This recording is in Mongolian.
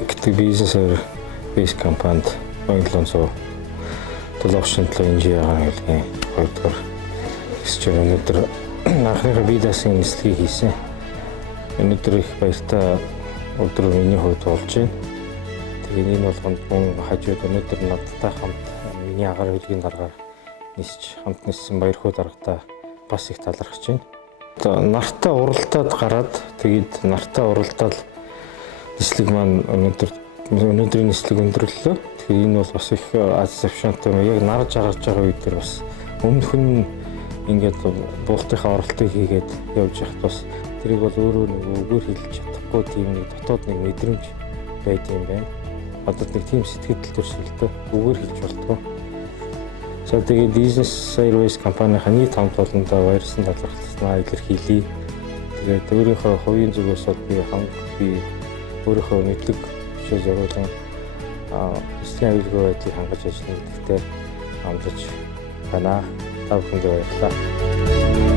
Quebec гэдэг бизнес бейс компанид 2007 7 инженер хэлгийн 2 дугаар хэсэж өнөөдөр анхныхаа бие даасан нислэгийг хийсэн. Өнөөдөр их баяртай өдөр миний хувьд болж байна. Тэгээд энэ болгонд мөн хажууд өнөөдөр надтай хамт миний агаар хэлгийн дараагаар нисч хамт ниссэн баяр хүү дарагтаа бас их талархаж байна. Одоо нартай уралдаад гараад тэгээд нартай уралдаад нислэг маань өнөөдрийн нислэг өндөрлөлөө. Тэгэхээр энэ бол бас их аз завшаантай яг нарж агарч байгаа үед төр бас өмнөх нь ингээд буултынхаа оролтыг хийгээд явж яхад бас тэрийг бол өөрөө нэг үгээр хэлж чадахгүй тийм нэг дотоод нэг мэдрэмж байд юм байна. Одоо нэг тийм сэтгэл төршөлтөө үгээр хэлж болтгоо. За тэгээд Business Airways компанийн нийт хамт олондоо баярсан талархлаа илэрхийлье. Тэгээд өөрийнхөө хувийн зүгээс би өөрийнхөө мэдлэг бичээ зориулсан эслийн аюулгүй байдлыг хангаж ажиллана гэдэгтээ амлаж байна. Та бүхэндээ баярлалаа.